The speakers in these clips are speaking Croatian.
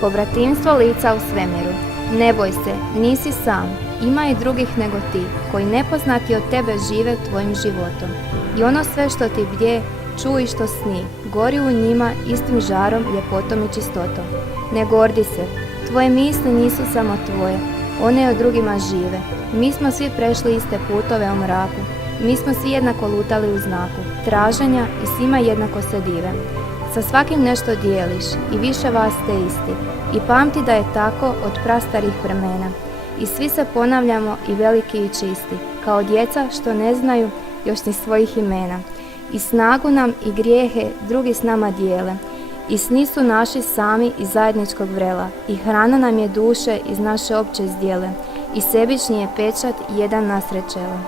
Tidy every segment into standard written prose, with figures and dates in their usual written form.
Pobratimstvo lica u svemiru. Ne boj se, nisi sam, ima i drugih nego ti, koji nepoznati od tebe žive tvojim životom. I ono sve što ti bdje, čuj što sni, gori u njima istim žarom, ljepotom i čistotom. Ne gordi se, tvoje misli nisu samo tvoje, one o drugima žive. Mi smo svi prešli iste putove u mraku, mi smo svi jednako lutali u znaku traženja i svima jednako se dive. Sa svakim nešto dijeliš i više vas ste isti. I pamti da je tako od prastarih vremena. I svi se ponavljamo i veliki i čisti, kao djeca što ne znaju još ni svojih imena. I snagu nam i grijehe drugi s nama dijele. I sni su naši sami iz zajedničkog vrela. I hrana nam je duše iz naše opće zdjele. I sebični je pečat jedan nasrećela.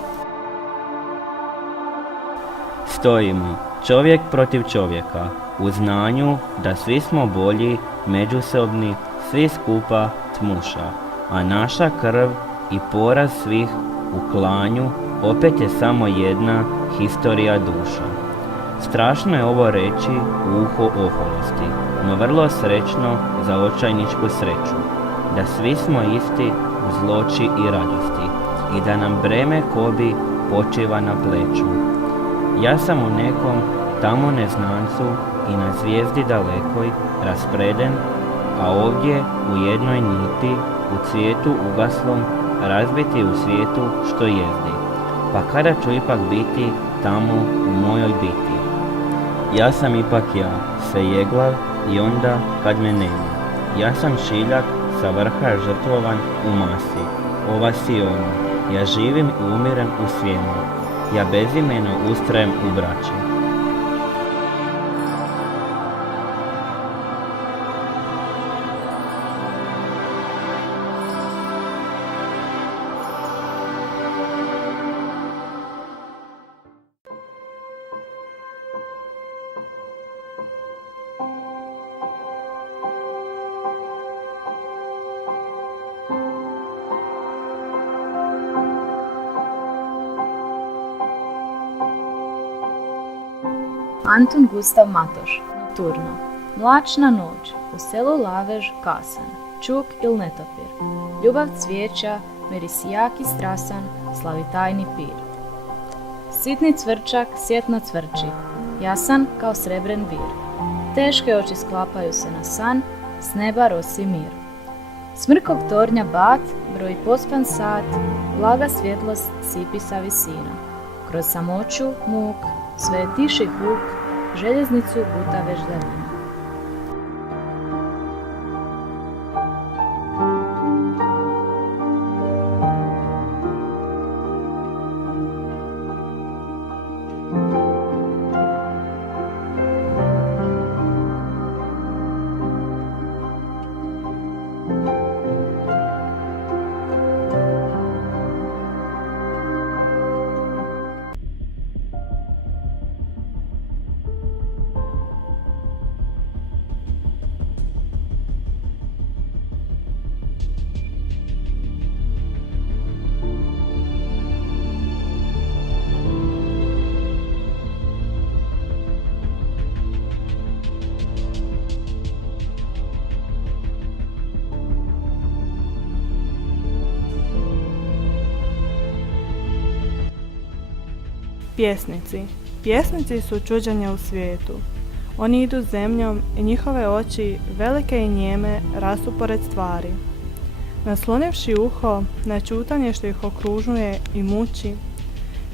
Stojimo, čovjek protiv čovjeka, u znanju da svi smo bolji, međusobni, svi skupa tmuša, a naša krv i poraz svih u klanju opet je samo jedna historija duša. Strašno je ovo reći u uho oholosti, no vrlo srećno za očajničku sreću, da svi smo isti u zloči i radosti i da nam breme kobi počiva na pleću. Ja sam u nekom tamo neznancu i na zvijezdi dalekoj raspreden, a ovdje u jednoj niti u cvijetu ugaslom razbiti u svijetu što jezdi. Pa kada ću ipak biti tamo u mojoj biti? Ja sam ipak ja, svejeglav i onda kad me nema. Ja sam šiljak sa vrha žrtvovan u masi. Ova si ono, ja živim i umirem u svijenu. Ja bezimeno ustrajem u braći. Antun Gustav Matoš, Nokturno. Mlačna noć, u selu Lavež kasan, čuk il netopir. Ljubav cvijeća, miris jak i strasan, slavi tajni pir. Sitni cvrčak sjetno cvrči, jasan kao srebren vir. Teške oči sklapaju se na san, s neba rosi mir. Smrkog tornja bat, broji pospan sat, blaga svjetlost sipi sa visina. Kroz samoću muk, sve je tiši huk, željeznicu guta već daljina. Pjesnici. Pjesnici su čuđenja u svijetu. Oni idu zemljom i njihove oči, velike i njeme, rastu pored stvari. Naslonivši uho na čutanje što ih okružuje i muči,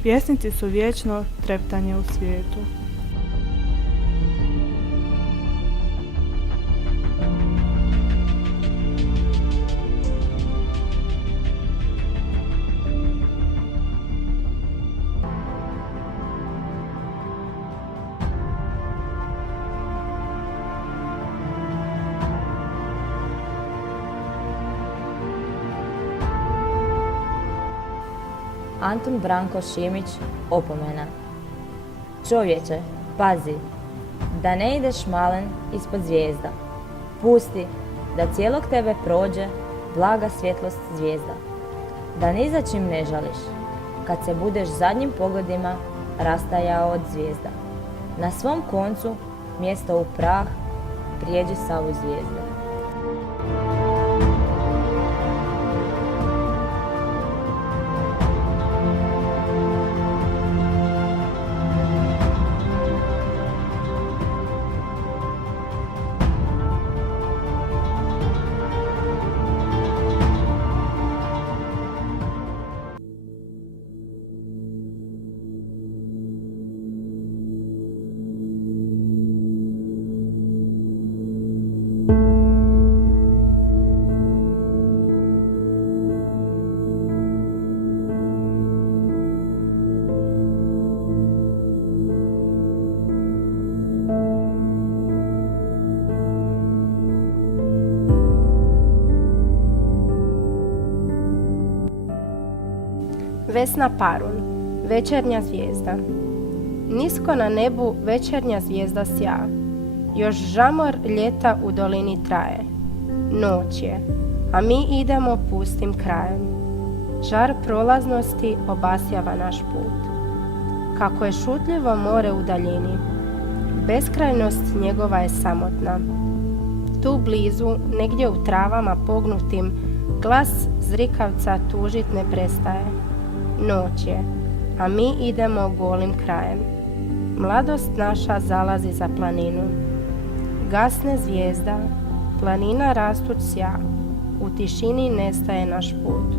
pjesnici su vječno treptanje u svijetu. Antun Branko Šimić, opomena. Čovječe, pazi, da ne ideš malen ispod zvijezda. Pusti da cijelog tebe prođe blaga svjetlost zvijezda. Da ni za čim ne žališ, kad se budeš zadnjim pogodima rastajao od zvijezda. Na svom koncu, mjesto u prah, prijeđi savu zvijezde. Vesna Parun, večernja zvijezda. Nisko na nebu večernja zvijezda sja. Još žamor ljeta u dolini traje. Noć je, a mi idemo pustim krajem. Žar prolaznosti obasjava naš put. Kako je šutljivo more u daljini, beskrajnost njegova je samotna. Tu blizu, negdje u travama pognutim, glas zrikavca tužit ne prestaje. Noć je, a mi idemo golim krajem. Mladost naša zalazi za planinu. Gasne zvijezda, planina rastuć sja, u tišini nestaje naš put.